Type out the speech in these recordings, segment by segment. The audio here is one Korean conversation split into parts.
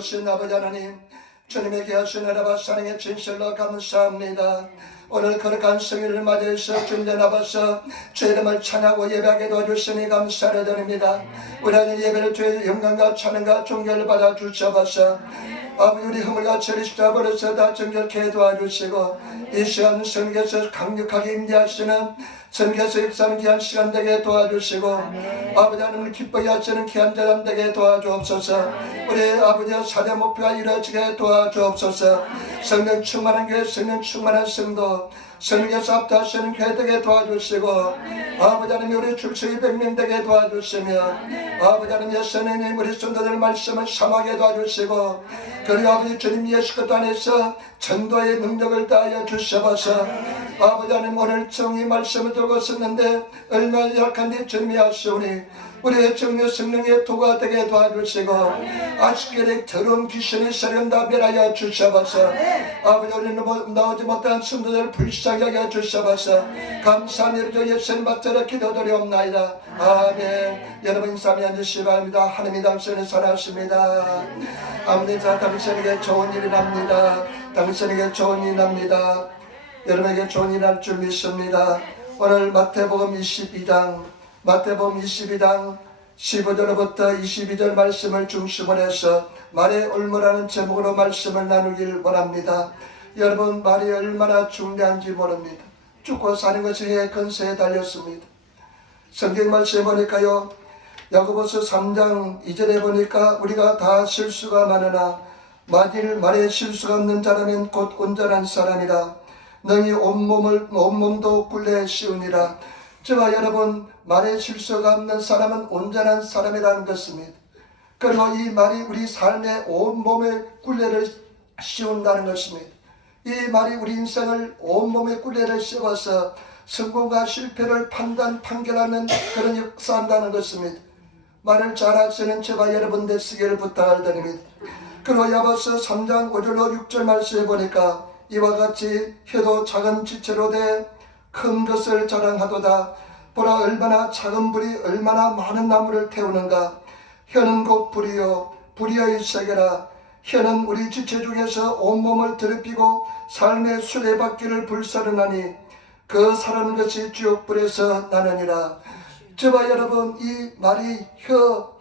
주신 아버지 하나님, 주님에게 하신 은혜와 사랑의 진실로 감사합니다. 오늘 거룩한 성일을 맞이해서 주님 앞에서 주의 이름을 찬양하고 예배하게 도와주시니 감사를 드립니다. 우리 하나님 예배를 주의 영광과 찬양과 존경을 받아 주셔서 아버지 우리 허물과 죄를 씻어버려서 다 정결케 도와주시고 이 시간 성경에서 강력하게 임재하시는 성경에서 역사하는 귀한 시간 되게 도와주시고 아버지 하나님을 기쁘게 하시는 귀한 자람 되게 도와주옵소서. 우리 아버지의 사대 목표가 이루어지게 도와주옵소서. 성령 충만한 교회, 성령 충만한 성도, 성령에서 합다하시는 교회 되게 도와주시고 아버지 하나님 우리 출석이 100명 되게 도와주시며 아버지 하나님 예수님 우리 성도들 말씀을 sam하게 도와주시고 그리고 아버지 주님 예수 그리스도 안에서 전도의 능력을 다하여 주셔서 아버지 하나님 오늘 정의 말씀을 들고 썼는데 얼마나 약한데 주님이 하시오니 우리의 정의 성령의 도가 되게 도와주시고 아쉽게 더러운 귀신의 세력 다 멸하여 주셔서 아버지 우리는 나오지 못한 성도들 불쌍하게 하여 주셔서 감사하며 예수님 받들어 기도드리옵나이다. 아멘. 여러분 인사하며 앉으시기 바랍니다. 하나님이 당신을 사랑하십니다. 아버지 당신에게 좋은 일이 납니다. 당신에게 좋은 일이 납니다. 여러분에게 좋은 일 날 줄 믿습니다. 오늘 마태복음 22장 15절부터 22절 말씀을 중심으로 해서 말의 올무라는 제목으로 말씀을 나누길 원합니다. 여러분 말이 얼마나 중요한지 모릅니다. 죽고 사는 것이 해의 근세에 달렸습니다. 성경 말씀에 보니까요. 야고보서 3장 2절에 보니까 우리가 다 실수가 많으나 만일 말에 실수가 없는 자라면 곧 온전한 사람이라 너희 온몸도 굴레에 씌우니라. 저와 여러분 말에 실수가 없는 사람은 온전한 사람이라는 것입니다. 그리고 이 말이 우리 삶의 온몸에 굴레를 씌운다는 것입니다. 이 말이 우리 인생을 온몸에 굴레를 씌워서 성공과 실패를 판결하는 그런 역사한다는 것입니다. 말을 잘하시는 저와 여러분 되시기를 부탁을 드립니다. 그리고 야고보서 3장 5절로 6절 말씀에 보니까 이와 같이 혀도 작은 지체로 돼 큰 것을 자랑하도다. 보라 얼마나 작은 불이 얼마나 많은 나무를 태우는가. 혀는 곧 불이요 불이의 세계라. 혀는 우리 지체 중에서 온몸을 더럽히고 삶의 수레바퀴를 불사르나니 그 사르는 것이 지옥불에서 나느니라. 저와 여러분 이 말이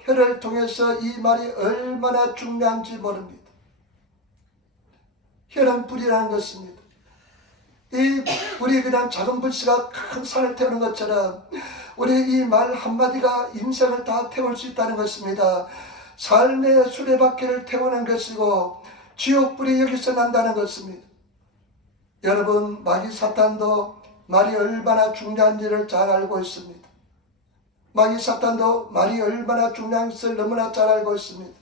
혀를 통해서 이 말이 얼마나 중요한지 모릅니다. 혀는 불이라는 것입니다. 이 우리 그냥 작은 불씨가 큰 산을 태우는 것처럼 우리 이 말 한마디가 인생을 다 태울 수 있다는 것입니다. 삶의 수레바퀴를 태우는 것이고 지옥불이 여기서 난다는 것입니다. 여러분 마귀 사탄도 말이 얼마나 중요한지를 잘 알고 있습니다. 마귀 사탄도 말이 얼마나 중요한 것을 너무나 잘 알고 있습니다.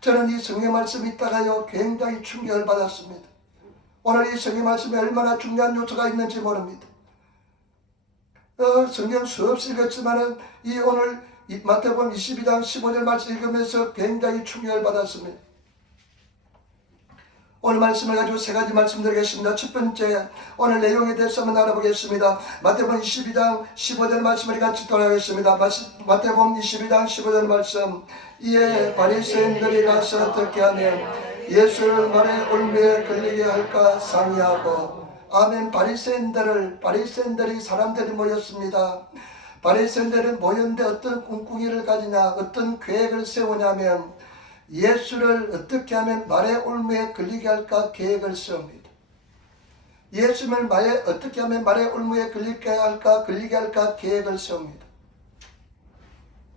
저는 이 성경 말씀 있다가요 굉장히 충격을 받았습니다. 오늘 이 성경 말씀에 얼마나 중요한 요소가 있는지 모릅니다. 성경 수없이 읽었지만은 이 오늘 마태복음 22장 15절 말씀 읽으면서 굉장히 충격을 받았습니다. 오늘 말씀을 가지고 세 가지 말씀드리겠습니다. 첫 번째 오늘 내용에 대해서 한번 알아보겠습니다. 마태복음 22장 15절 말씀을 같이 돌아가겠습니다. 마태복음 22장 15절 말씀. 이에 바리새인들이 가서 듣게 하면 예수를 말에 올무에 걸리게 할까 상의하고. 아멘. 바리새인들이 사람들이 모였습니다. 바리새인들은 모였는데 어떤 꿍꿍이를 가지냐, 어떤 계획을 세우냐면 예수를 어떻게 하면 말의 올무에 걸리게 할까 계획을 세웁니다. 예수를 어떻게 하면 말의 올무에 걸리게 할까 계획을 세웁니다.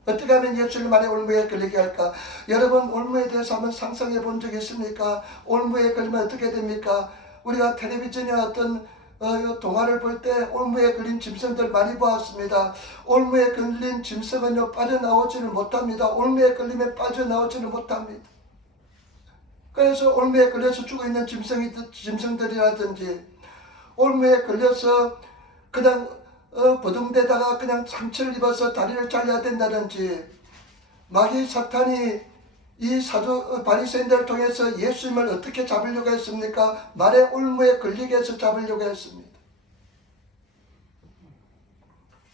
어떻게 하면 예수를 말의 올무에 걸리게 할까? 여러분 올무에 대해서 한번 상상해 본 적이 있습니까? 올무에 걸리면 어떻게 됩니까? 우리가 텔레비전에 어떤 동화를 볼 때 올무에 걸린 짐승들 많이 보았습니다. 올무에 걸린 짐승은요 빠져나오지를 못합니다. 올무에 걸리면 빠져나오지를 못합니다. 그래서 올무에 걸려서 죽어있는 짐승들이라든지 올무에 걸려서 그냥 버둥대다가 그냥 상처를 입어서 다리를 잘라야 된다든지 마귀 사탄이 이 바리새인들을 통해서 예수님을 어떻게 잡으려고 했습니까? 말의 올무에 걸리게 해서 잡으려고 했습니다.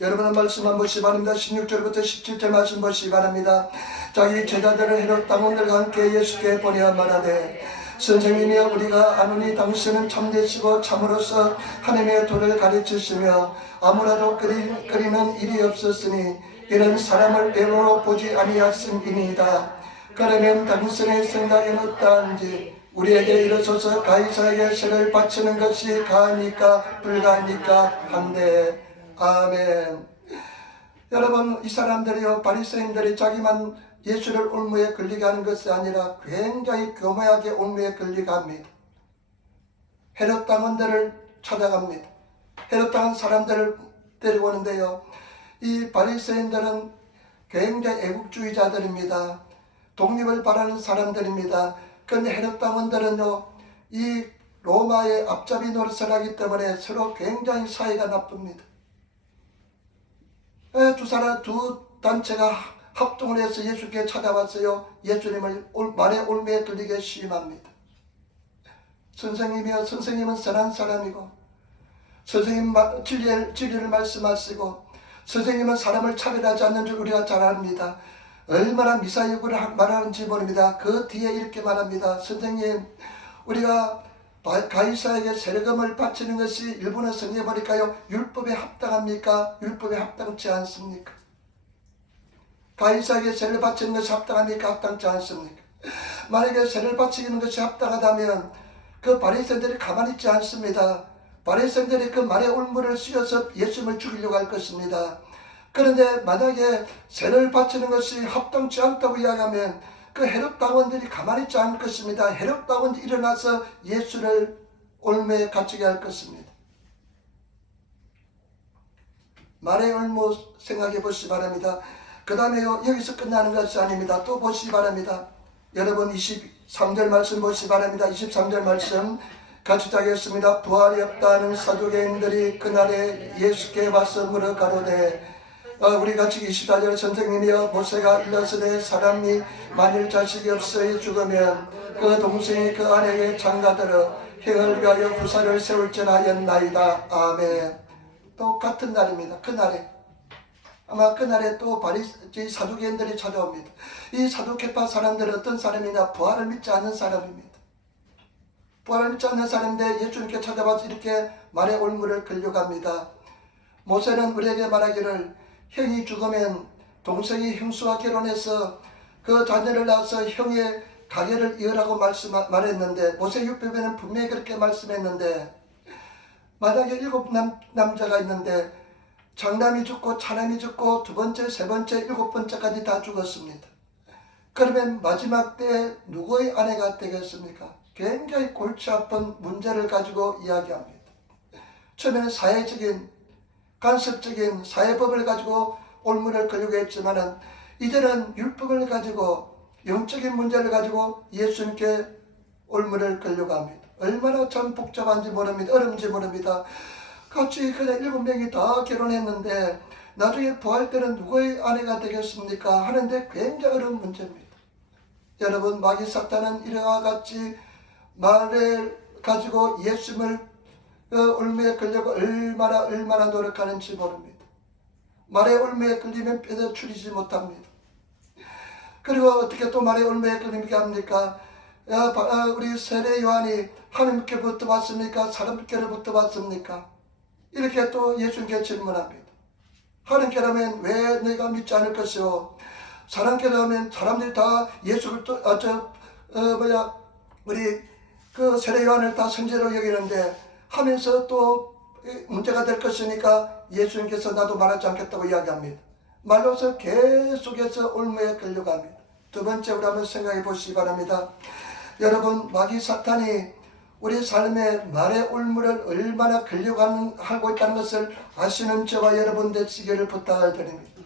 여러분은 말씀 한 번씩 바랍니다. 16절부터 17절 말씀 보시기 바랍니다. 자기 제자들을 헤롯 당원들과 함께 예수께 보내어 말하되 선생님이여 우리가 아노니 당신은 참되시고 참으로서 하나님의 도를 가르치시며 아무라도 끓이는 일이 없었으니 이런 사람을 외모로 보지 아니하였음이니이다. 그러면 당신의 생각에는 어떠한지 우리에게 일어서서 가이사에게 세를 바치는 것이 가하니까 불가하니까 한데. 아멘. 여러분, 이 사람들이요, 바리새인들이 자기만 예수를 올무에 걸리게 하는 것이 아니라 굉장히 교묘하게 올무에 걸리게 합니다. 헤롯 당원들을 찾아갑니다. 헤롯 당원 사람들을 데리고 오는데요, 이 바리새인들은 굉장히 애국주의자들입니다. 독립을 바라는 사람들입니다. 그런데 헤롯 당원들은요, 이 로마의 앞잡이 노릇을 하기 때문에 서로 굉장히 사이가 나쁩니다. 두 단체가 합동을 해서 예수께 찾아왔어요. 예수님을 말에 올무에 걸리게 시임합니다. 선생님이요, 선생님은 선한 사람이고 선생님 진리를 말씀하시고 선생님은 사람을 차별하지 않는 줄 우리가 잘 압니다. 얼마나 미사역을 말하는지 모릅니다. 그 뒤에 이렇게 말합니다. 선생님, 우리가 가이사에게 세금을 바치는 것이 일본어 성경에 보니까요, 율법에 합당합니까? 율법에 합당치 않습니까? 가이사에게 세를 바치는 것이 합당합니까? 합당치 않습니까? 만약에 세를 바치는 것이 합당하다면 그 바리새인들이 가만히 있지 않습니다. 바리새인들이 그 말의 올무를 씌워서 예수님을 죽이려고 할 것입니다. 그런데 만약에 세를 바치는 것이 합당치 않다고 이야기하면 그 헤롯 당원들이 가만히 있지 않을 것입니다. 헤롯 당원들이 일어나서 예수를 올무에 갇히게 할 것입니다. 말의 올무 생각해 보시기 바랍니다. 그 다음에요, 여기서 끝나는 것이 아닙니다. 또 보시기 바랍니다. 여러분 23절 말씀 보시기 바랍니다. 23절 말씀 같이 하겠습니다. 부활이 없다는 사두개인들이 그날에 예수께 와서 물어 가로되 우리 같이 24절 선생님이여 모세가 일러스되 사람이 만일 자식이 없어 죽으면 그 동생이 그 아내에게 장가들어 형을 위하여 후사를 세울지라 하였나이다. 아멘. 또 같은 날입니다. 그날에 아마 그날에 또 사두개인들이 찾아옵니다. 이 사두개파 사람들은 어떤 사람이냐? 부활을 믿지 않는 사람입니다. 부활을 믿지 않는 사람인데 예수님께 찾아와서 이렇게 말의 올무를 걸려갑니다. 모세는 우리에게 말하기를 형이 죽으면 동생이 형수와 결혼해서 그 자녀를 낳아서 형의 가계를 이으라고 말했는데 모세 율법에는 분명히 그렇게 말씀했는데 만약에 7 남자가 있는데 장남이 죽고 차남이 죽고 두 번째, 세 번째, 7번째까지 다 죽었습니다. 그러면 마지막 때 누구의 아내가 되겠습니까? 굉장히 골치 아픈 문제를 가지고 이야기합니다. 처음에는 사회적인 간섭적인 사회법을 가지고 올무를 걸려고 했지만은 이제는 율법을 가지고 영적인 문제를 가지고 예수님께 올무를 걸려고 합니다. 얼마나 참 복잡한지 모릅니다. 어려운지 모릅니다. 같이 그냥 7명이 다 결혼했는데 나중에 부활 때는 누구의 아내가 되겠습니까? 하는데 굉장히 어려운 문제입니다. 여러분, 마귀 사탄은 이와 같이 말을 가지고 예수님을 올무에 걸려고 얼마나 노력하는지 모릅니다. 말에 올무에 걸리면 뼈도 추리지 못합니다. 그리고 어떻게 또 말에 올무에 걸리게 합니까? 우리 세례 요한이 하나님께부터 왔습니까? 사람께로부터 왔습니까? 이렇게 또 예수님께 질문합니다. 하나님께라면 왜 내가 믿지 않을 것이오? 사람께라면 사람들이 다 예수를 우리 그 세례 요한을 다 선지자로 여기는데 하면서 또 문제가 될 것이니까 예수님께서 나도 말하지 않겠다고 이야기합니다. 말로서 계속해서 올무에 걸려갑니다. 두 번째 우리 한번 생각해 보시기 바랍니다. 여러분, 마귀 사탄이 우리 삶의 말의 올무를 얼마나 걸려가고 있다는 것을 아시는 저와 여러분 되시기를 부탁을 드립니다.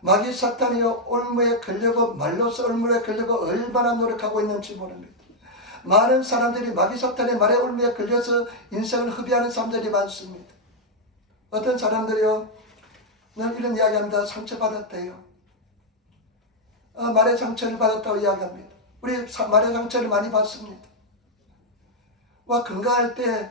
마귀 사탄이요, 올무에 걸려고 말로서 올무에 걸려고 얼마나 노력하고 있는지 모릅니다. 많은 사람들이 마귀 사탄의 말의 올무에 걸려서 인생을 허비하는 사람들이 많습니다. 어떤 사람들이요, 늘 이런 이야기합니다. 상처받았대요. 말의 상처를 받았다고 이야기합니다. 우리 말의 상처를 많이 받습니다. 건강할 때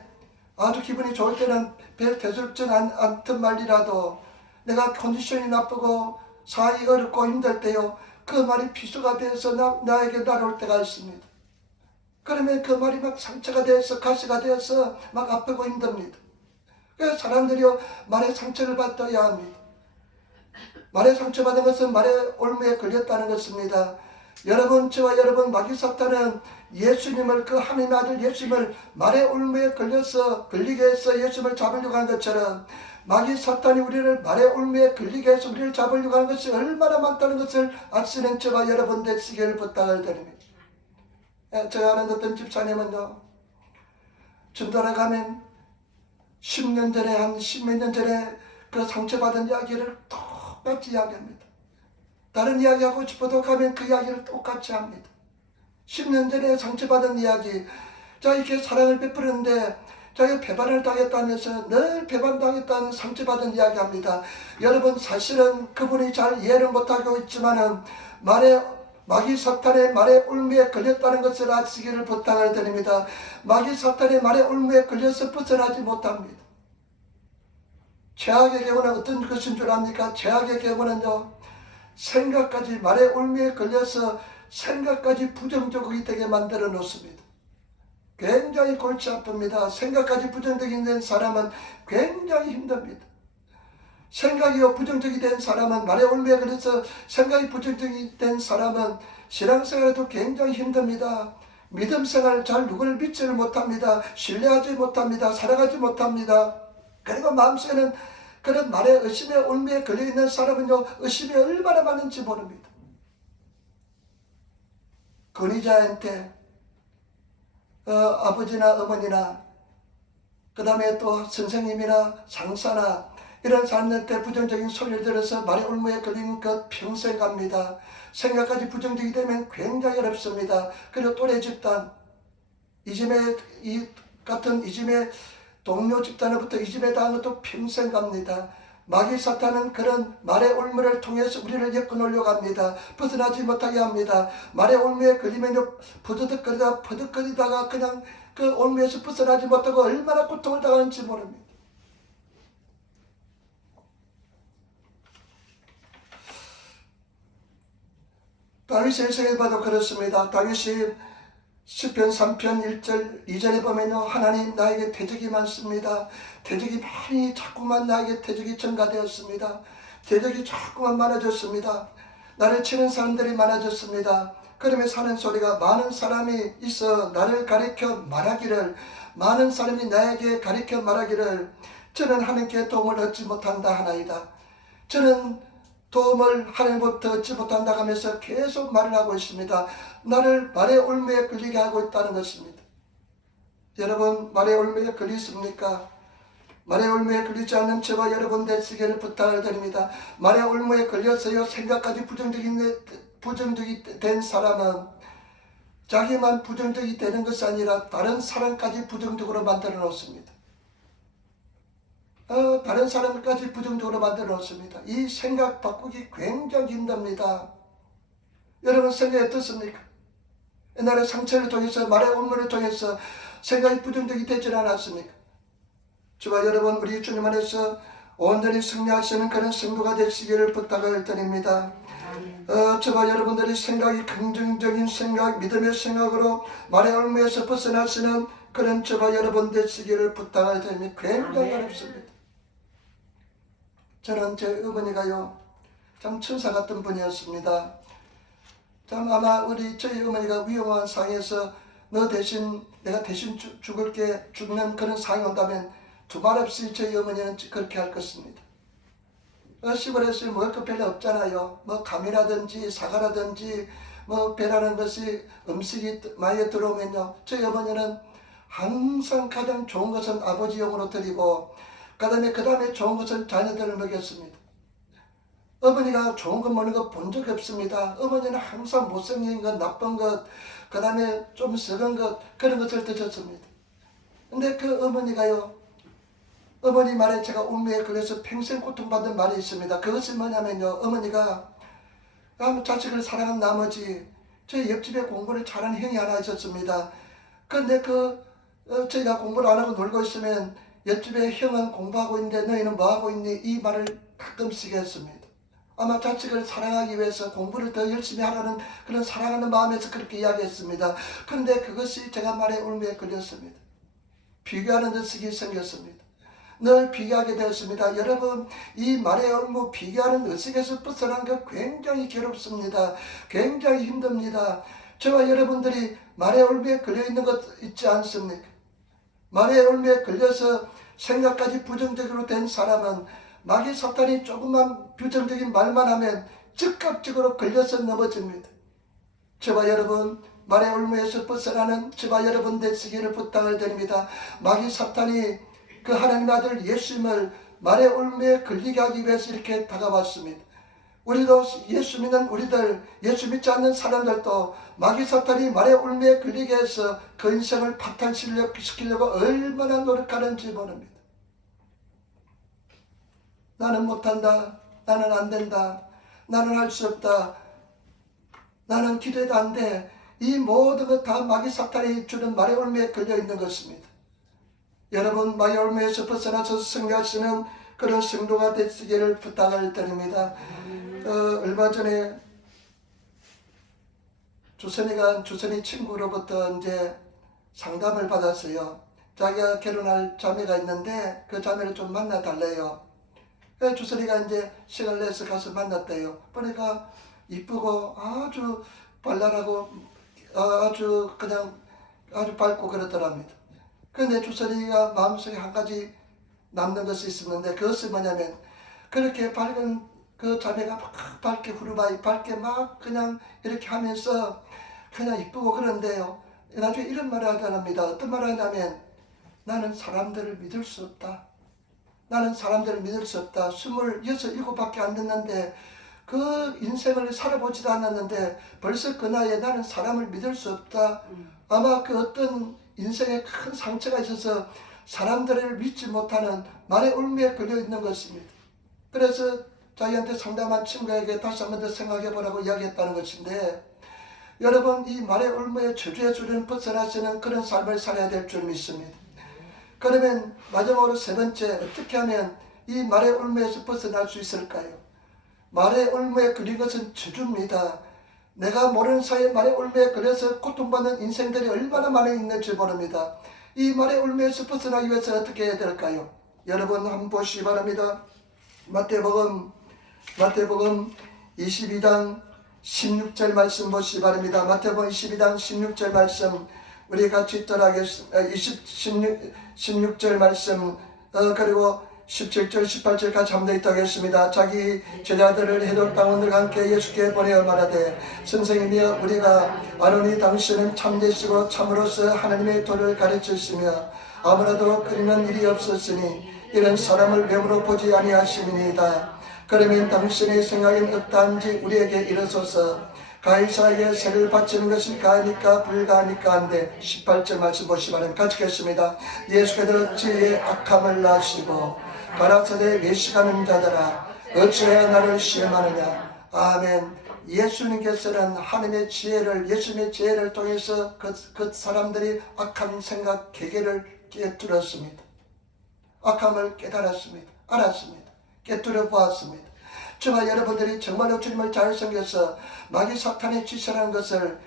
아주 기분이 좋을 때는 별 대수롭지 않던 말이라도 내가 컨디션이 나쁘고 사이 어렵고 힘들 때요, 그 말이 비수가 되어서 나에게 날아올 때가 있습니다. 그러면 그 말이 막 상처가 되어서 가시가 되어서 막 아프고 힘듭니다. 그래서 사람들이요, 말에 상처를 받아야 합니다. 말에 상처받은 것은 말의 올무에 걸렸다는 것입니다. 여러분, 저와 여러분, 마귀 사탄은 예수님을, 그 하나님의 아들 예수님을 말의 올무에 걸리게 해서 예수님을 잡으려고 한 것처럼, 마귀 사탄이 우리를 말의 올무에 걸리게 해서 우리를 잡으려고 하는 것이 얼마나 많다는 것을 아시는 저와 여러분 되시기를 부탁을 드립니다. 제가 아는 어떤 집사님은요, 전도를 가면 10년 전에, 한 10몇 년 전에 그 상처받은 이야기를 똑같이 이야기합니다. 다른 이야기하고 싶어도 가면 그 이야기를 똑같이 합니다. 10년 전에 상처받은 이야기, 자, 이렇게 사랑을 베푸는데 자기가 배반을 당했다면서 늘 배반당했다는 상처받은 이야기합니다. 여러분, 사실은 그분이 잘 이해를 못하고 있지만은 마귀 사탄의 말의 올무에 걸렸다는 것을 아시기를 부탁을 드립니다. 마귀 사탄의 말의 올무에 걸려서 벗어나지 못합니다. 죄악의 경우는 어떤 것인 줄 압니까? 죄악의 경우는요, 생각까지, 말의 올무에 걸려서 생각까지 부정적이 되게 만들어 놓습니다. 굉장히 골치 아픕니다. 생각까지 부정적이 된 사람은 굉장히 힘듭니다. 생각이요 부정적이 된 사람은, 말의 올무에 걸려서 생각이 부정적이 된 사람은 신앙생활에도 굉장히 힘듭니다. 믿음생활 잘 누구를 믿지를 못합니다. 신뢰하지 못합니다. 사랑하지 못합니다. 그리고 마음속에는 그런 말의 의심의 올무에 걸려있는 사람은요, 의심이 얼마나 많은지 모릅니다. 권위자한테 아버지나 어머니나 그 다음에 또 선생님이나 상사나 이런 사람한테 부정적인 소리를 들어서 말의 올무에 걸리는 것 평생 갑니다. 생각까지 부정적이 되면 굉장히 어렵습니다. 그리고 또래 집단, 같은 이즘의 동료 집단으로부터 이즘에 당한 것도 평생 갑니다. 마귀 사탄은 그런 말의 올무를 통해서 우리를 엮어놓으려고 합니다. 벗어나지 못하게 합니다. 말의 올무에 걸리면 퍼득거리다가 그냥 그 올무에서 벗어나지 못하고 얼마나 고통을 당하는지 모릅니다. 다윗의 인생에 봐도 그렇습니다. 다윗이 시편 3편 1절 2절에 보면요, 하나님 나에게 대적이 많습니다. 대적이 많이 자꾸만 나에게 대적이 증가되었습니다. 대적이 자꾸만 많아졌습니다. 나를 치는 사람들이 많아졌습니다. 그러면서 하는 소리가, 많은 사람이 있어 나를 가리켜 말하기를, 많은 사람이 나에게 가리켜 말하기를 저는 하나님께 도움을 얻지 못한다 하나이다. 저는 도움을 하나님부터 얻지 못한다 하면서 계속 말을 하고 있습니다. 나를 말의 올무에 걸리게 하고 있다는 것입니다. 여러분, 말의 올무에 걸리십니까? 말의 올무에 걸리지 않는 저와 여러분 되시기를 부탁을 드립니다. 말의 올무에 걸려서요, 생각까지 부정적이 된 사람은 자기만 부정적이 되는 것이 아니라 다른 사람까지 부정적으로 만들어 놓습니다. 다른 사람까지 부정적으로 만들어 놓습니다. 이 생각 바꾸기 굉장히 힘듭니다. 여러분 생각이 어떻습니까? 옛날에 상처를 통해서, 말의 올무를 통해서 생각이 부정적이 되지 않았습니까? 저와 여러분, 우리 주님 안에서 온전히 승리하시는 그런 성도가 되시기를 부탁을 드립니다. 저와 여러분들의 생각이 긍정적인 생각, 믿음의 생각으로 말의 올무에서 벗어나시는 그런 저와 여러분 되시기를 부탁을 드립니다. 굉장히 어렵습니다. 저는 제 어머니가요, 참 천사 같은 분이었습니다. 참 아마 저희 어머니가 위험한 상황에서 내가 대신 죽는 그런 상황이 온다면 두말 없이 저희 어머니는 그렇게 할 것입니다. 시골에서 먹을 거 별로 없잖아요. 뭐 감이라든지 사과라든지 뭐 배라는 것이 음식이 많이 들어오면요, 저희 어머니는 항상 가장 좋은 것은 아버지용으로 드리고 그 다음에 좋은 것은 자녀들을 먹였습니다. 어머니가 좋은 것 먹는 거 본 적이 없습니다. 어머니는 항상 못생긴 것, 나쁜 것, 그 다음에 좀 썩은 것, 그런 것을 드셨습니다. 근데 그 어머니가요, 어머니 말에 제가 운명에 걸려서 평생 고통받은 말이 있습니다. 그것이 뭐냐면요, 어머니가 자식을 사랑한 나머지 저희 옆집에 공부를 잘하는 형이 하나 있었습니다. 그런데 저희가 공부를 안 하고 놀고 있으면 옆집에 형은 공부하고 있는데 너희는 뭐하고 있니? 이 말을 가끔씩 했습니다. 아마 자식을 사랑하기 위해서 공부를 더 열심히 하라는 그런 사랑하는 마음에서 그렇게 이야기했습니다. 그런데 그것이 제가 말의 울무에 걸렸습니다. 비교하는 녀석이 생겼습니다. 늘 비교하게 되었습니다. 여러분, 이 말의 울무, 비교하는 의식에서 벗어난 것 굉장히 괴롭습니다. 굉장히 힘듭니다. 저와 여러분들이 말의 울무에 걸려있는 것 있지 않습니까? 말의 울무에 걸려서 생각까지 부정적으로 된 사람은 마귀 사탄이 조금만 부정적인 말만 하면 즉각적으로 걸려서 넘어집니다. 저와 여러분, 말의 울무에서 벗어나는 저와 여러분 되시기를 부탁을 드립니다. 마귀 사탄이 그 하나님 아들 예수님을 말의 울무에 걸리게 하기 위해서 이렇게 다가왔습니다. 우리도 예수 믿는 우리들, 예수 믿지 않는 사람들도 마귀 사탄이 말의 울무에 걸리게 해서 그 인생을 파탄시키려고 얼마나 노력하는지 모릅니다. 나는 못한다, 나는 안된다, 나는 할 수 없다, 나는 기도해도 안돼. 이 모든 것 다 마귀 사탄이 주는 말의 울무에 걸려있는 것입니다. 여러분, 마귀 울무에서 벗어나서 승리할 수 있는 그런 성도가 되시기를 부탁을 드립니다. 얼마 전에 주선이 친구로부터 이제 상담을 받았어요. 자기가 결혼할 자매가 있는데 그 자매를 좀 만나달래요. 주선이가 이제 시간을 내서 가서 만났대요. 보니까 이쁘고 아주 발랄하고 아주 밝고 그렇더랍니다. 그런데 주선이가 마음속에 한 가지 남는 것이 있었는데 그것은 뭐냐면 그렇게 밝은 그 자매가 막 밝게 후루바이 밝게 막 그냥 이렇게 하면서 그냥 이쁘고 그런데요. 나중에 이런 말을 하더랍니다. 어떤 말을 하냐면 나는 사람들을 믿을 수 없다. 나는 사람들을 믿을 수 없다. 26, 7밖에 안 됐는데 그 인생을 살아보지도 않았는데 벌써 그 나이에 나는 사람을 믿을 수 없다. 아마 그 어떤 인생에 큰 상처가 있어서 사람들을 믿지 못하는 말의 울무에 걸려있는 것입니다. 그래서 자기한테 상담한 친구에게 다시 한 번 더 생각해 보라고 이야기했다는 것인데 여러분, 이 말의 울무에 저주의 소리는 벗어나시는 그런 삶을 살아야 될 줄 믿습니다. 그러면 마지막으로 세 번째, 어떻게 하면 이 말의 울무에서 벗어날 수 있을까요? 말의 울무에 걸린 것은 저주입니다. 내가 모르는 사이에 말의 울무에 걸려서 고통받는 인생들이 얼마나 많이 있는지 모릅니다. 이 말의 울무에서 벗어나기 위해서 어떻게 해야 될까요? 여러분 한번 보시기 바랍니다. 마태복음 22장 16절 말씀 보시기 바랍니다. 마태복음 22장 16절 말씀 우리 같이 있도록 하겠습니다. 16절 말씀 그리고 17절 18절 같이 한번 있도록 하겠습니다. 자기 제자들을 해돌 땅원들과 함께 예수께 보내어 말하되 선생님이여 우리가 아노니 당신은 참되시고 참으로서 하나님의 도를 가르치시며 아무라도 그리는 일이 없었으니 이런 사람을 매우로 보지 아니하시니이다. 그러면 당신의 생각엔 어떠한지 우리에게 이르소서. 가이사에게 세를 바치는 것이 가하니까 불가하니까 한데 18절 말씀 보시기 바랍니다. 같이 읽겠습니다. 예수께서 지혜의 악함을 낳으시고 가라사대 외식하는 자들아 어찌하여 나를 시험하느냐. 아멘. 예수님께서는 하나님의 지혜를 예수님의 지혜를 통해서 그 사람들이 악한 생각 계계를 깨뜨렸습니다. 악함을 깨달았습니다. 알았습니다. 깨뜨려 보았습니다. 저와 여러분들이 정말로 주님을 잘 섬겨서 마귀 사탄의 지시라는 것을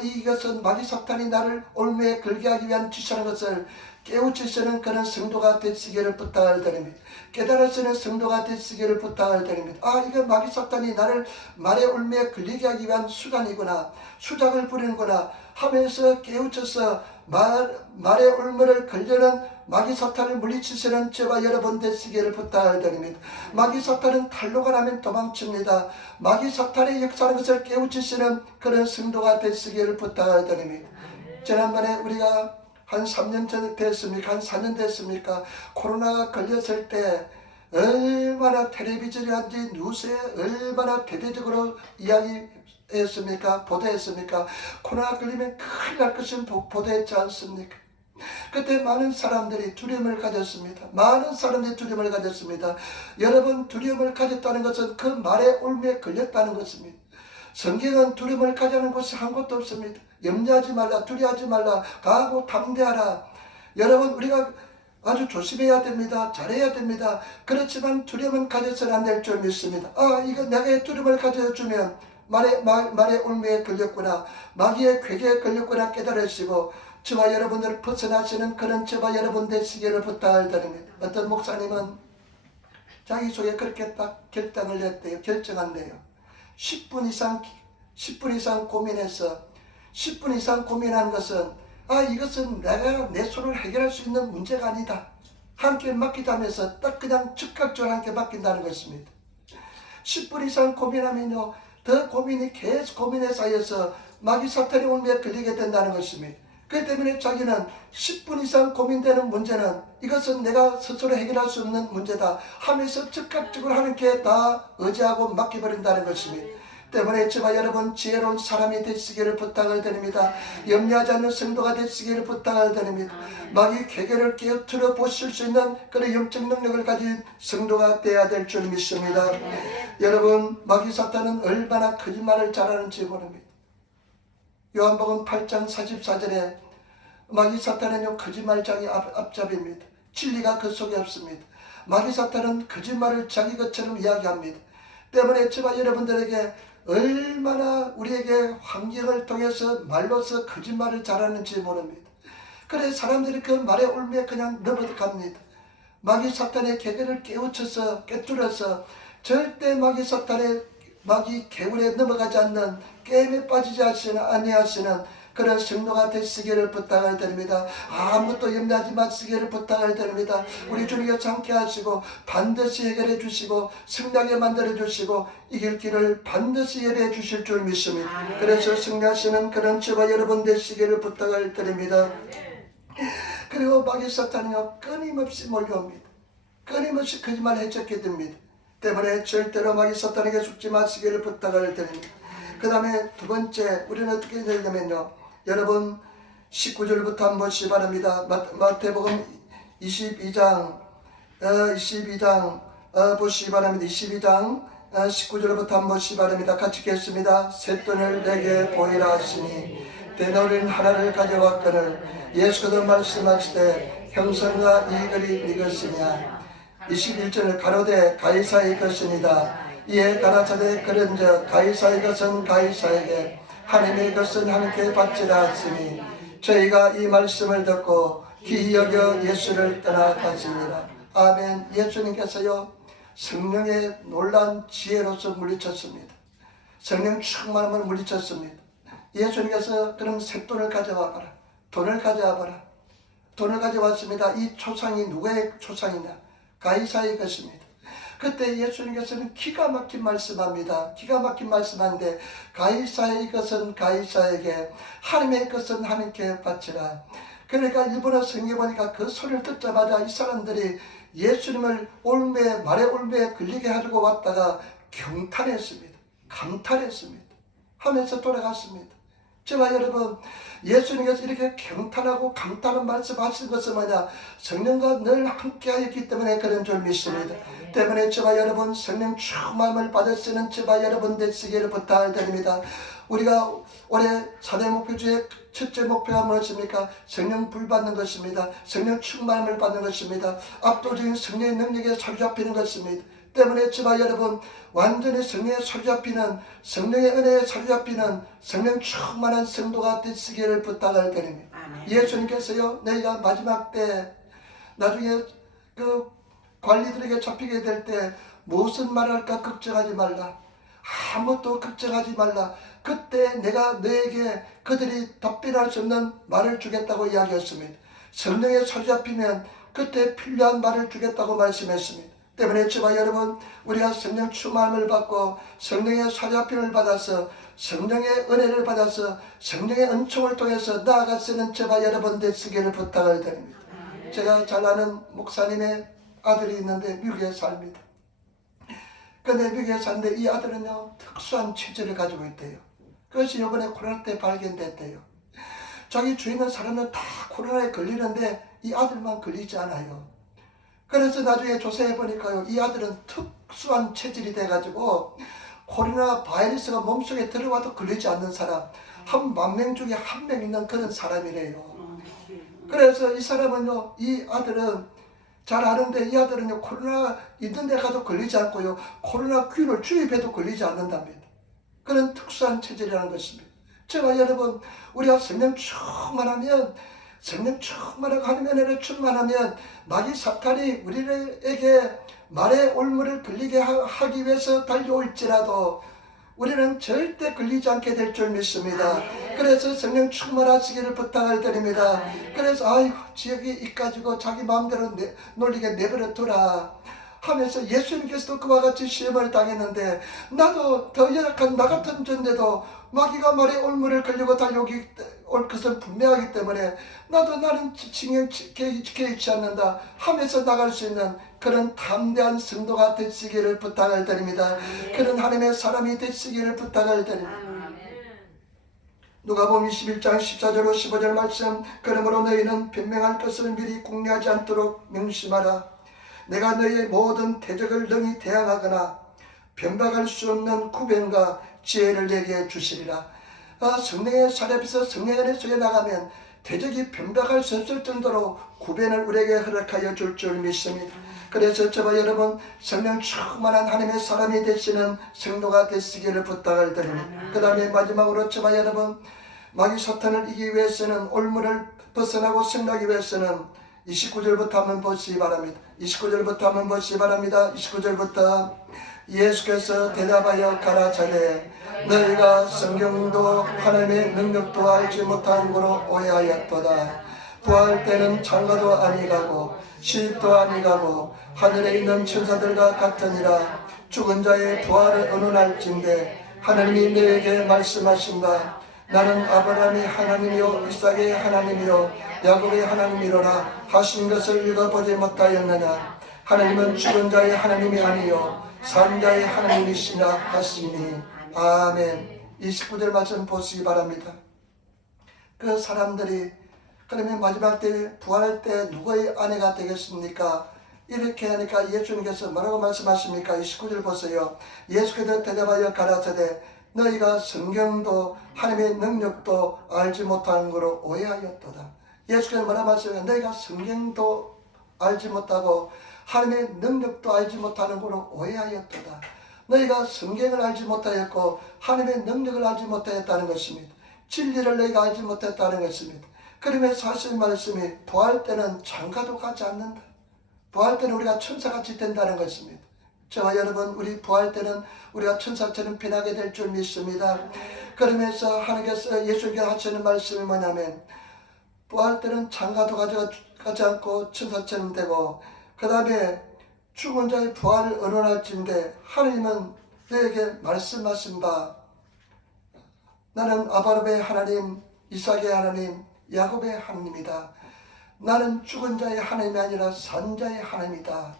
이것은 마귀 사탄이 나를 올무에 걸게 하기 위한 지시라는 것을 깨우치시는 그런 성도가 되시기를 부탁을 드립니다. 깨달으시는 성도가 되시기를 부탁을 드립니다. 이거 마귀 사탄이 나를 말의 올무에 걸리게 하기 위한 수단이구나, 수작을 부리는구나 하면서 깨우쳐서 말의 올무를 걸려는 마귀 사탄을 물리치시는 저와 여러분 되시기를 부탁을 드립니다. 마귀 사탄은 탈로가 나면 도망칩니다. 마귀 사탄의 역사하는 것을 깨우치시는 그런 성도가 되시기를 부탁을 드립니다. 지난번에 우리가 한 3년 전 됐습니까? 한 4년 됐습니까? 코로나가 걸렸을 때 얼마나 텔레비전이란지 뉴스에 얼마나 대대적으로 이야기했습니까? 보도했습니까? 코로나 걸리면 큰일 날 것은 보도했지 않습니까? 그때 많은 사람들이 두려움을 가졌습니다. 많은 사람들이 두려움을 가졌습니다. 여러분, 두려움을 가졌다는 것은 그 말의 올무에 걸렸다는 것입니다. 성경은 두려움을 가지는 곳이 한 곳도 없습니다. 염려하지 말라, 두려워하지 말라, 강하고 담대하라. 여러분, 우리가 아주 조심해야 됩니다. 잘해야 됩니다. 그렇지만 두려움은 가져서는 안 될 줄 믿습니다. 이거 내가 두려움을 가져주면 말의 올무에 걸렸구나, 마귀의 괴계에 걸렸구나 깨달으시고 저와 여러분들 벗어나시는 그런 저와 여러분 되시기를 부탁을 드립니다. 어떤 목사님은 자기 속에 그렇게 딱 결단을 냈대요. 결정한대요. 10분 이상 고민해서 10분 이상 고민한 것은 이것은 내가 내 손을 해결할 수 있는 문제가 아니다. 함께 맡기다면서 딱 그냥 즉각적으로 함께 맡긴다는 것입니다. 10분 이상 고민하면요, 더 고민이 계속 고민에 쌓여서 마귀 사탄의 올무에 걸리게 된다는 것입니다. 그렇기 때문에 자기는 10분 이상 고민되는 문제는 이것은 내가 스스로 해결할 수 없는 문제다 하면서 즉각적으로 하나님께 다 의지하고 맡겨버린다는 것입니다. 때문에 저와 여러분 지혜로운 사람이 되시기를 부탁을 드립니다. 염려하지 않는 성도가 되시기를 부탁을 드립니다. 마귀 괴계를 깨우쳐 보실 수 있는 그런 영적 능력을 가진 성도가 되어야 될 줄 믿습니다. 여러분, 마귀 사탄은 얼마나 거짓말을 잘하는지 모릅니다. 요한복음 8장 44절에 마귀 사탄은 거짓말장이 앞잡입니다. 진리가 그 속에 없습니다. 마귀 사탄은 거짓말을 자기 것처럼 이야기합니다. 때문에 저와 여러분들에게 얼마나 우리에게 환경을 통해서 말로서 거짓말을 잘하는지 모릅니다. 그래 사람들이 그 말의 올무에 그냥 넘어갑니다. 마귀 사탄의 계계를 깨우쳐서 깨뚫어서 절대 마귀 개울에 넘어가지 않는 게임에 빠지지 아니하시는 그런 성도가 되시기를 부탁을 드립니다. 아무것도 염려하지 마시기를 부탁을 드립니다. 우리 주님께서 함께 하시고 반드시 해결해 주시고 승리하게 만들어 주시고 이길 길을 반드시 예배해 주실 줄 믿습니다. 그래서 승리하시는 그런 저와 여러분 되시기를 부탁을 드립니다. 그리고 마귀 사탄이요, 끊임없이 몰려옵니다. 끊임없이 거짓말 해쳤게 됩니다. 때문에 절대로 마귀 사탄에게 속지 마시기를 부탁을 드립니다. 그 다음에 두 번째, 우리는 어떻게 해야 되냐면요, 여러분 19절부터 한번 보시기 바랍니다. 마태복음 22장 보시기 바랍니다. 22장 19절부터 한번 보시기 바랍니다. 같이 읽겠습니다. 쇳돈을 내게 보이라 하시니 대노린 하나를 가져왔거늘 예수께서 말씀하시되 형성과 이 글이 네 것이냐. 21절 가로되 가이사의 것이니라. 이에 가라사대 그런즉 가이사의 것은 가이사에게 하나님의 것은 하나님께 바치라 하시니 저희가 이 말씀을 듣고 귀히 여겨 예수를 떠나가시니라. 아멘. 예수님께서요, 성령의 놀라운 지혜로서 물리쳤습니다. 성령 충만함을 물리쳤습니다. 예수님께서 그럼 쇳돈을 가져와봐라, 돈을 가져와봐라. 돈을 가져왔습니다. 이 초상이 누구의 초상이냐? 가이사의 것입니다. 그때 예수님께서는 기가 막힌 말씀합니다. 기가 막힌 말씀한데 가이사의 것은 가이사에게, 하나님의 것은 하나님께 바치라. 그러니까 일본어 성경에 보니까 그 소리를 듣자마자 이 사람들이 예수님을 말의 올무에 걸리게 하려고 왔다가 경탄했습니다. 감탄했습니다. 하면서 돌아갔습니다. 저와 여러분, 예수님께서 이렇게 경탄하고 감탄한 말씀하신 것은 뭐냐? 성령과 늘 함께하였기 때문에 그런 줄 믿습니다. 때문에 저와 여러분 성령 충만함을 받으시는 저와 여러분 되시기를 부탁을 드립니다. 우리가 올해 4대 목표주의 첫째 목표가 무엇입니까? 성령 불 받는 것입니다. 성령 충만함을 받는 것입니다. 압도적인 성령의 능력에 사로잡히는 것입니다. 때문에 저와 여러분 완전히 성령에 사로잡히는, 성령의 은혜에 사로잡히는 성령 충만한 성도가 되시기를 부탁을 드립니다. 예수님께서요, 너희가 마지막 때 나중에 그 관리들에게 잡히게 될 때 무슨 말할까 걱정하지 말라. 아무것도 걱정하지 말라. 그때 내가 너에게 그들이 답변할 수 없는 말을 주겠다고 이야기했습니다. 성령에 사로잡히면 그때 필요한 말을 주겠다고 말씀했습니다. 때문에 저와 여러분, 우리가 성령 충만함을 받고 성령의 사로잡힘을 받아서 성령의 은혜를 받아서 성령의 은총을 통해서 나아가 쓰는 저와 여러분 되시기를 부탁을 드립니다. 제가 잘 아는 목사님의 아들이 있는데 미국에 삽니다. 근데 미국에 사는데 이 아들은요, 특수한 체질을 가지고 있대요. 그것이 이번에 코로나 때 발견됐대요. 자기 주위에 있는 사람은 다 코로나에 걸리는데 이 아들만 걸리지 않아요. 그래서 나중에 조사해 보니까요, 이 아들은 특수한 체질이 돼가지고 코로나 바이러스가 몸속에 들어와도 걸리지 않는 사람, 한 10,000명 중에 1명 있는 그런 사람이래요. 그래서 이 사람은요, 이 아들은 잘 아는데 이 아들은요, 코로나 있는 데 가도 걸리지 않고요, 코로나 균을 주입해도 걸리지 않는답니다. 그런 특수한 체질이라는 것입니다. 제가 여러분, 우리가 성령 충만하면, 성령 충만하고 하나님의 은혜를 충만하면 마귀 사탄이 우리에게 말의 올무를 걸리게 하기 위해서 달려올지라도 우리는 절대 걸리지 않게 될 줄 믿습니다. 그래서 성령 충만하시기를 부탁을 드립니다. 그래서 아이고 지역이 이까지고 자기 마음대로 놀리게 내버려 두라 하면서 예수님께서도 그와 같이 시험을 당했는데, 나도 더 연약한 나 같은 존재도 마귀가 말에 올무를 걸리고 올 것은 분명하기 때문에 나는 징역 개의치 않는다 하면서 나갈 수 있는 그런 담대한 성도가 되시기를 부탁을 드립니다. 그런 하나님의 사람이 되시기를 부탁을 드립니다. 누가복음 21장 14절 15절 말씀, 그러므로 너희는 변명할 것을 미리 궁리하지 않도록 명심하라. 내가 너희의 모든 대적을 능히 대항하거나 변박할 수 없는 구변과 지혜를 내게 주시리라. 성령의 사례에서 성령 안에 속에 나가면 대적이 변박할 수 없을 정도로 구변을 우리에게 허락하여 줄 줄 믿습니다. 그래서 저와 여러분, 성령 충만한 하나님의 사람이 되시는 성도가 되시기를 부탁을 드립니다. 그 다음에 마지막으로 저와 여러분, 마귀 사탄을 이기기 위해서는 올무를 벗어나고 승리하기 위해서는 29절부터 한번 보시기 바랍니다. 29절부터 한번 보시기 바랍니다. 29절부터 예수께서 대답하여 가라사대 너희가 성경도 하나님의 능력도 알지 못한 거로 오해하였도다. 부활 때는 장가도 아니가고 시집도 아니가고 하늘에 있는 천사들과 같으니라. 죽은 자의 부활을 언론할진대 하나님이 너에게 말씀하신 바 나는 아브라함의 하나님이요 이삭의 하나님이요 야곱의 하나님이로라 하신 것을 읽어보지 못하였느냐. 하나님은 죽은 자의 하나님이 아니요 산 자의 하나님이시라 하시니. 아멘. 29절 말씀 보시기 바랍니다. 그 사람들이 그러면 마지막 때 부활할 때 누구의 아내가 되겠습니까? 이렇게 하니까 예수님께서 뭐라고 말씀하십니까? 29절 보세요. 예수께서 대답하여 가라사대 너희가 성경도 하나님의 능력도 알지 못하는 거로 오해하였도다. 예수께서 뭐라고 말씀하십니까? 너희가 성경도 알지 못하고 하나님의 능력도 알지 못하는 거로 오해하였도다. 너희가 성경을 알지 못하였고 하나님의 능력을 알지 못하였다는 것입니다. 진리를 너희가 알지 못했다는 것입니다. 그러면서 하신 말씀이 부활 때는 장가도 가지 않는다. 부활 때는 우리가 천사같이 된다는 것입니다. 저와 여러분, 우리 부활 때는 우리가 천사처럼 변하게 될 줄 믿습니다. 그러면서 하나님께서 예수님께서 하시는 말씀이 뭐냐면 부활 때는 장가도 가지 않고 천사처럼 되고 그 다음에 죽은 자의 부활을 언론할진대 하나님은 너에게 말씀하신 바 나는 아브라함의 하나님, 이삭의 하나님, 야곱의 하나님이다. 나는 죽은 자의 하나님이 아니라 산 자의 하나님이다.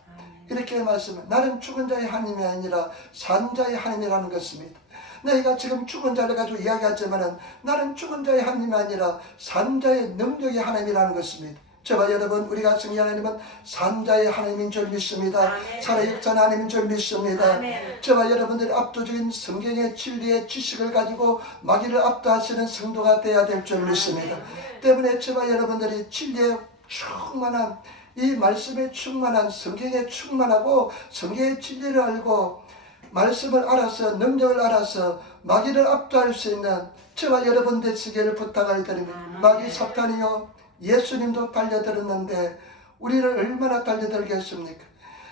이렇게 말씀을, 나는 죽은 자의 하나님이 아니라 산 자의 하나님이라는 것입니다. 너희가 지금 죽은 자를 가지고 이야기하지만 나는 죽은 자의 하나님이 아니라 산 자의 능력의 하나님이라는 것입니다. 저와 여러분, 우리가 승리하는 하나님은 산자의 하나님인 줄 믿습니다. 살아 역사하는 하나님인 줄 믿습니다. 저와 여러분들이 압도적인 성경의 진리의 지식을 가지고 마귀를 압도하시는 성도가 되어야 될 줄 믿습니다. 때문에 저와 여러분들이 진리에 충만한, 이 말씀에 충만한, 성경에 충만하고 성경의 진리를 알고 말씀을 알아서 능력을 알아서 마귀를 압도할 수 있는 저와 여러분 되시기를 부탁을 드립니다. 마귀 사탄이요, 예수님도 달려들었는데 우리를 얼마나 달려들겠습니까?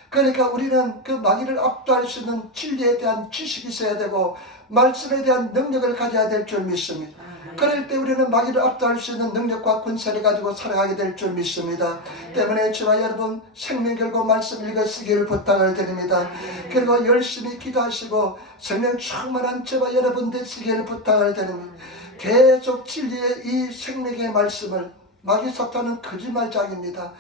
그러니까 우리는 그 마귀를 압도할 수 있는 진리에 대한 지식이 있어야 되고 말씀에 대한 능력을 가져야 될 줄 믿습니다. 그럴 때 우리는 마귀를 압도할 수 있는 능력과 권세를 가지고 살아가게 될 줄 믿습니다. 때문에 저와 여러분 생명결고 말씀 읽으시기를 부탁을 드립니다. 그리고 열심히 기도하시고 성령 충만한 저와 여러분 되시기를 부탁을 드립니다. 계속 진리의 이 생명의 말씀을, 마귀 사탄은 거짓말장입니다.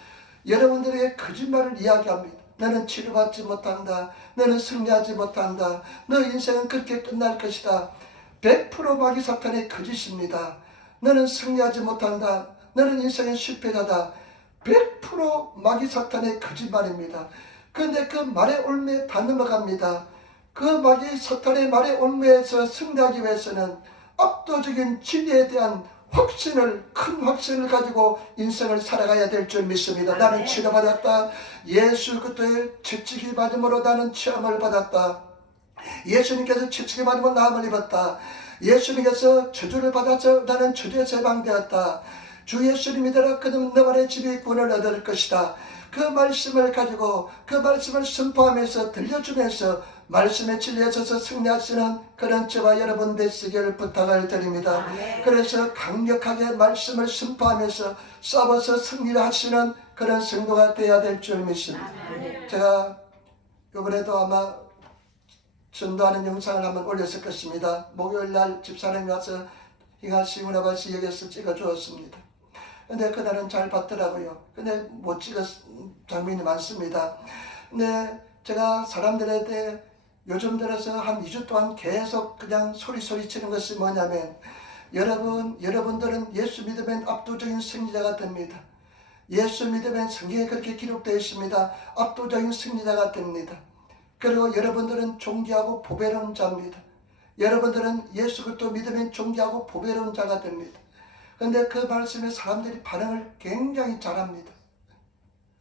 여러분들에게 거짓말을 이야기합니다. 너는 치료받지 못한다. 너는 승리하지 못한다. 너 인생은 그렇게 끝날 것이다. 100% 마귀 사탄의 거짓입니다. 너는 승리하지 못한다. 너는 인생은 실패자다. 100% 마귀 사탄의 거짓말입니다. 그런데 그 말의 올무에 다 넘어갑니다. 그 마귀 사탄의 말의 올무에서 승리하기 위해서는 압도적인 진리에 대한 큰 확신을 가지고 인생을 살아가야 될 줄 믿습니다. 나는 치료받았다. 예수 그리스도의 채찍이 맞음으로 나는 체험을 받았다. 예수님께서 채찍이 맞음으로 나음을 입었다. 예수님께서 저주를 받아서 나는 저주에서 해방되었다. 주 예수를 믿어라. 그는 너만의 집이 구원을 얻을 것이다. 그 말씀을 가지고 그 말씀을 선포하면서 들려주면서 말씀의 진리에 서서 승리하시는 그런 저와 여러분 되시기를 부탁을 드립니다. 그래서 강력하게 말씀을 선포하면서 싸워서 승리를 하시는 그런 성도가 되어야 될 줄 믿습니다. 제가 이번에도 아마 전도하는 영상을 한번 올렸을 것입니다. 목요일날 집사람이 와서 이가 시문아바시 여기서 찍어주었습니다. 근데 그날은 잘 봤더라고요. 근데 못 찍은 장면이 많습니다. 근데 제가 사람들한테 요즘 들어서 한 2주 동안 계속 그냥 소리치는 것이 뭐냐면, 여러분들은 예수 믿으면 압도적인 승리자가 됩니다. 예수 믿으면 성경에 그렇게 기록되어 있습니다. 압도적인 승리자가 됩니다. 그리고 여러분들은 존귀하고 보배로운 자입니다. 여러분들은 예수 그리스도 믿으면 존귀하고 보배로운 자가 됩니다. 그런데 그 말씀에 사람들이 반응을 굉장히 잘합니다.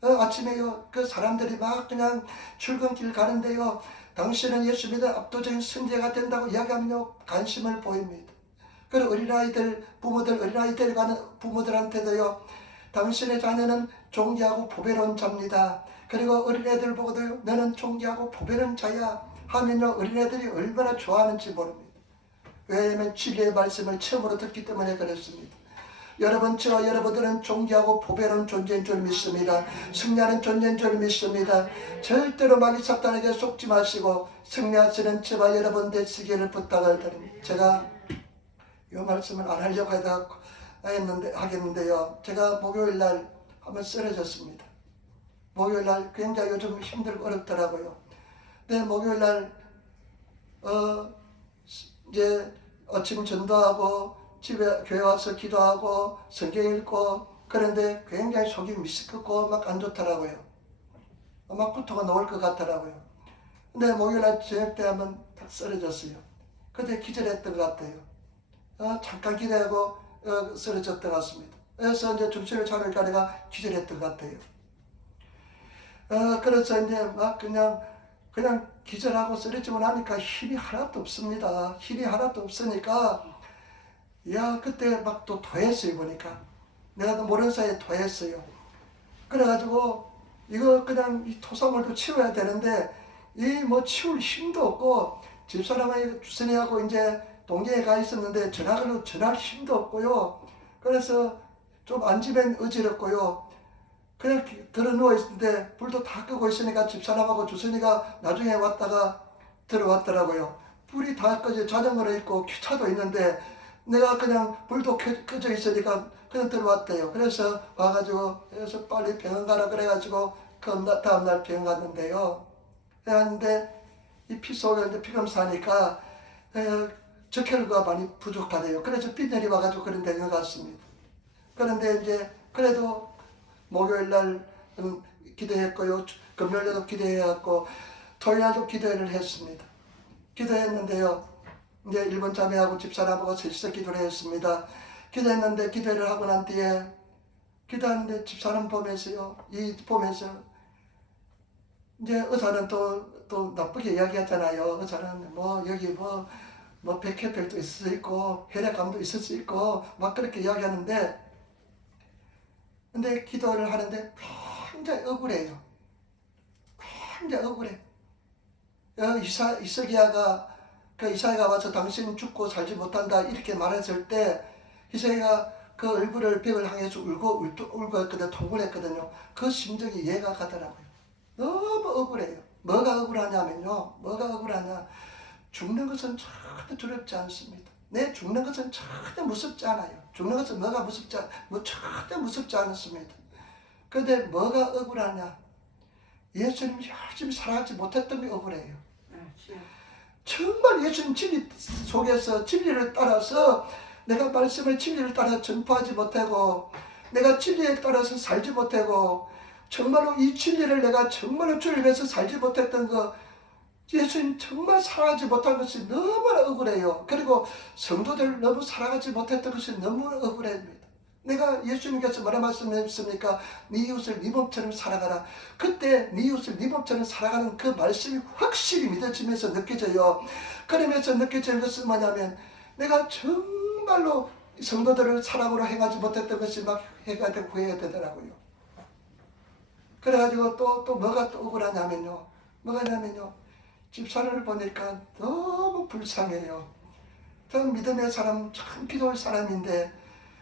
아침에요, 그 사람들이 막 그냥 출근길 가는데요, 당신은 예수 믿어 압도적인 승리자가 된다고 이야기하면요, 관심을 보입니다. 그리고 어린아이들 가는 부모들한테도요, 당신의 자녀는 존귀하고 보배로운 자입니다. 그리고 어린애들 보고도요, 너는 존귀하고 보배로운 자야 하면요, 어린애들이 얼마나 좋아하는지 모릅니다. 왜냐하면 진리의 말씀을 처음으로 듣기 때문에 그렇습니다. 저와 여러분들은 존귀하고 보배로운 존재인 줄 믿습니다. 승리하는 존재인 줄 믿습니다. 절대로 마귀 사탄에게 속지 마시고 승리하시는 저와 여러분 되시기를 부탁을 드립니다. 제가 이 말씀을 안 하려고 하겠는데요. 제가 목요일날 한번 쓰러졌습니다. 목요일날 굉장히 요즘 힘들고 어렵더라고요. 근데 목요일날 이제 아침 전도하고 집에 교회 와서 기도하고 성경 읽고 그런데 굉장히 속이 미스껍고 막 안 좋더라고요. 막 구토가 나올 것 같더라고요. 근데 목요일날 저녁 때 한번 딱 쓰러졌어요. 그때 기절했던 것 같아요. 잠깐 기도하고 쓰러졌던 것 같습니다. 그래서 이제 중심을 잡으니까 내가 기절했던 것 같아요. 그래서 이제 막 그냥 기절하고 쓰러지고 나니까 힘이 하나도 없습니다. 힘이 하나도 없으니까 그때 막 또 토했어요. 보니까 내가 또 모르는 사이에 토했어요. 그래가지고 이거 그냥 이 토사물도 치워야 되는데 이 뭐 치울 힘도 없고, 집사람이 주선이하고 이제 동네에 가 있었는데 전화할 힘도 없고요. 그래서 좀 앉으면 어지럽고요. 그냥 들어 누워 있는데 불도 다 끄고 있으니까 집사람하고 주선이가 나중에 왔다가 들어왔더라고요. 불이 다 꺼져 자전거로 있고 차도 있는데 내가 그냥 불도 꺼져 있으니까 그냥 들어왔대요. 그래서 와가지고 그래서 빨리 병원 가라 그래가지고 그 다음날 병원 갔는데요. 그랬는데 이 피 속에 이제 피검사하니까 적혈구가 많이 부족하대요. 그래서 빈혈이 와가지고 그런 병원 갔습니다. 그런데 이제 그래도 목요일날 기도했고요. 금요일에도 기도해왔고 토요일도 기도를 했습니다. 기도했는데요. 이제 일본 자매하고 집사람하고 셋이서 기도를 했습니다. 기도했는데 기도를 하고 난 뒤에 기도하는데 집사람 보면서 이제 의사는 또 나쁘게 이야기하잖아요. 의사는 뭐 여기 뭐 백혈병도 있을 수 있고 혈액암도 있을 수 있고 막 그렇게 이야기하는데, 근데 기도를 하는데 굉장히 억울해요. 굉장히 억울해. 이사야가 와서 당신 죽고 살지 못한다 이렇게 말했을 때 이사야가 그 얼굴을 벽을 향해서 울고 했거든요. 통곡했거든요. 그 심정이 이해가 가더라고요. 너무 억울해요. 뭐가 억울하냐면요. 죽는 것은 전혀 두렵지 않습니다. 죽는 것은 전혀 무섭지 않아요. 죽는 것은 전혀 무섭지 않습니다. 그런데 뭐가 억울하냐? 예수님 열심히 살아가지 못했던 게 억울해요. 정말 예수님 진리 속에서 진리를 따라서 내가 말씀의 진리를 따라 전파하지 못하고 내가 진리에 따라서 살지 못하고 정말로 이 진리를 내가 정말로 주를 위해서 살지 못했던 거, 예수님 정말 사랑하지 못한 것이 너무나 억울해요. 그리고 성도들 너무 사랑하지 못했던 것이 너무 억울합니다. 내가 예수님께서 뭐라 말씀하셨습니까? 네 이웃을 네 몸처럼 사랑하라. 그때 네 이웃을 네 몸처럼 사랑하는 그 말씀이 확실히 믿어지면서 느껴져요. 그러면서 느껴지는 것은 뭐냐면 내가 정말로 성도들을 사랑으로 행하지 못했던 것이 막 해가 되고 후회가 되더라고요. 그래가지고 또 뭐가 또 억울하냐면요. 뭐가냐면요. 집사를 보니까 너무 불쌍해요. 저 믿음의 사람, 참 기도할 사람인데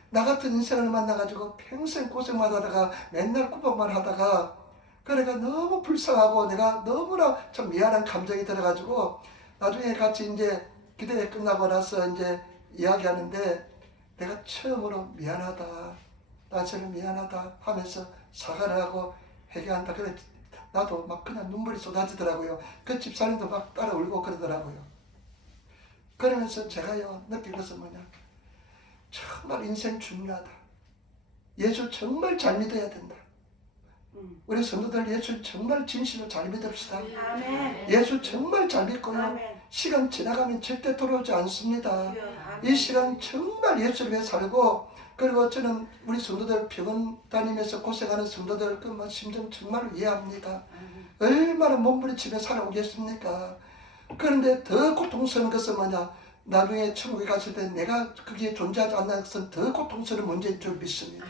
나 같은 인생을 만나가지고 평생 고생만 하다가 맨날 구박만 하다가 그래가 너무 불쌍하고 내가 너무나 좀 미안한 감정이 들어가지고 나중에 같이 이제 기도회 끝나고 나서 이제 이야기하는데 내가 처음으로 미안하다, 나 정말 미안하다 하면서 사과를 하고 회개한다. 그래 나도 막 그냥 눈물이 쏟아지더라고요. 그 집사님도 막 따라 울고 그러더라고요. 그러면서 제가요 느낀 것은 뭐냐, 정말 인생 중요하다. 예수 정말 잘 믿어야 된다. 우리 성도들 예수 정말 진실로 잘 믿읍시다. 아멘. 예수 정말 잘 믿고요. 아멘. 시간 지나가면 절대 돌아오지 않습니다. 아멘. 이 시간 정말 예수를 위해 살고, 그리고 저는 우리 성도들 병원 다니면서 고생하는 성도들 그 심정 정말 이해합니다. 얼마나 몸부림치며 살아오겠습니까? 그런데 더 고통스러운 것은 뭐냐, 나중에 천국에 갔을 때 내가 거기에 존재하지 않는 것은 더 고통스러운 문제인 줄 믿습니다.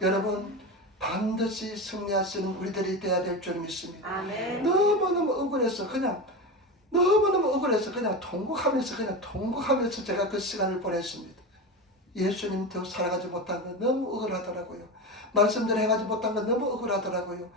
여러분 반드시 승리하시는 우리들이 되어야 될 줄 믿습니다. 아멘. 너무너무 억울해서 그냥 너무너무 억울해서 그냥 통곡하면서 제가 그 시간을 보냈습니다. 예수님 더 살아가지 못한 건 너무 억울하더라고요. 말씀대로 행하지 못한 건 너무 억울하더라고요.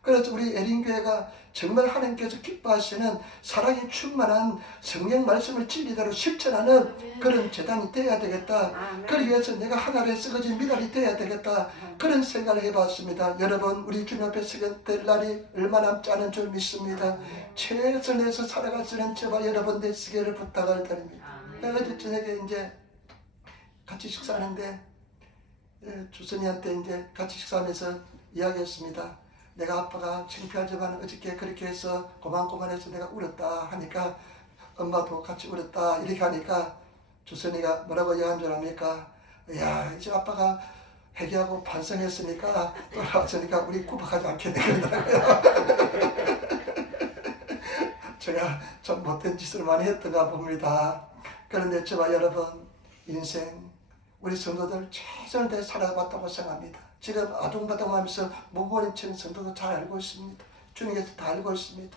그래서 우리 에린교회가 정말 하나님께서 기뻐하시는 사랑이 충만한 성령 말씀을 진리대로 실천하는 그런 재단이 되어야 되겠다. 그러기 위해서 내가 하나로 쓰거진 미랄이 되어야 되겠다. 그런 생각을 해봤습니다. 여러분 우리 주님 앞에 서게 될 날이 얼마 남지 않은 줄 믿습니다. 최선을 다해서 살아가시는 저와 여러분 되시기를 부탁을 드립니다. 어제 저녁에 이제 같이 식사하는데 주선이한테 이제 같이 식사하면서 이야기했습니다. 내가 아빠가 창피하지만 어저께 그렇게 해서 고만고만해서 내가 울었다 하니까 엄마도 같이 울었다 이렇게 하니까 주선이가 뭐라고 이야기한 줄 압니까? 야 이제 아빠가 회개하고 반성했으니까 돌아왔으니까 우리 구박하지 않겠네 그러더라고요. 제가 좀 못된 짓을 많이 했던가 봅니다. 그런데 저와 여러분 인생 우리 성도들 최선을 다해 살아봤다고 생각합니다. 지금 아둥바둥하면서 무고리치는 성도도 잘 알고 있습니다. 주님께서 다 알고 있습니다.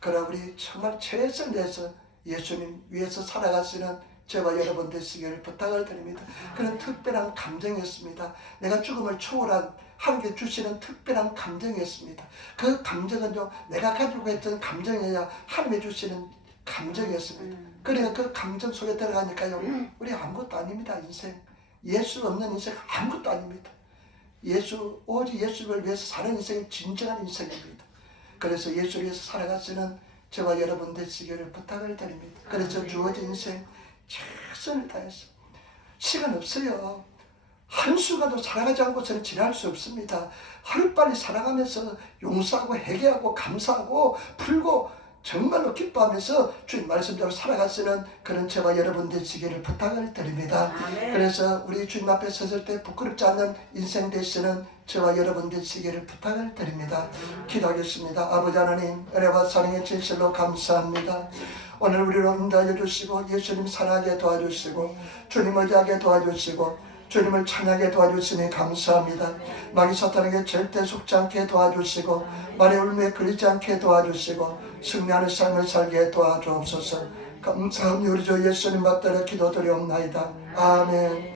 그러나 우리 정말 최선을 다해서 예수님 위해서 살아가시는 저와 여러분 되시기를 부탁을 드립니다. 그런 특별한 감정이었습니다. 내가 죽음을 초월한 하나님께 주시는 특별한 감정이었습니다. 그 감정은요 내가 가지고 있던 감정이어야 하나님이 주시는 감정이었습니다. 그러니까 그 감정 속에 들어가니까요 우리 아무것도 아닙니다. 인생 예수 없는 인생 아무것도 아닙니다. 오직 예수를 위해서 사는 인생이 진정한 인생입니다. 그래서 예수를 위해서 살아가시는 저와 여러분 되시기를 부탁을 드립니다. 그래서 주어진 인생 최선을 다해서 시간 없어요. 한순간도 살아가지 않고서는 지날 수 없습니다. 하루빨리 살아가면서 용서하고 회개하고 감사하고 풀고 정말로 기뻐하면서 주님 말씀대로 살아가시는 그런 저와 여러분 되시기를 부탁을 드립니다. 아멘. 그래서 우리 주님 앞에 섰을 때 부끄럽지 않는 인생 되시는 저와 여러분 되시기를 부탁을 드립니다. 기도하겠습니다. 아버지 하나님 은혜와 사랑의 진실로 감사합니다. 오늘 우리를 인도하여 주시고 예수님 사랑하게 도와주시고 주님 의지하게 도와주시고 주님을 찬양하게 도와주시니 감사합니다. 마귀 사탄에게 절대 속지 않게 도와주시고 말의 울음에 걸리지 않게 도와주시고 승리하는 삶을 살게 도와주옵소서. 감사합니다. 우리 주 예수님 받들어 기도드리옵나이다. 아멘.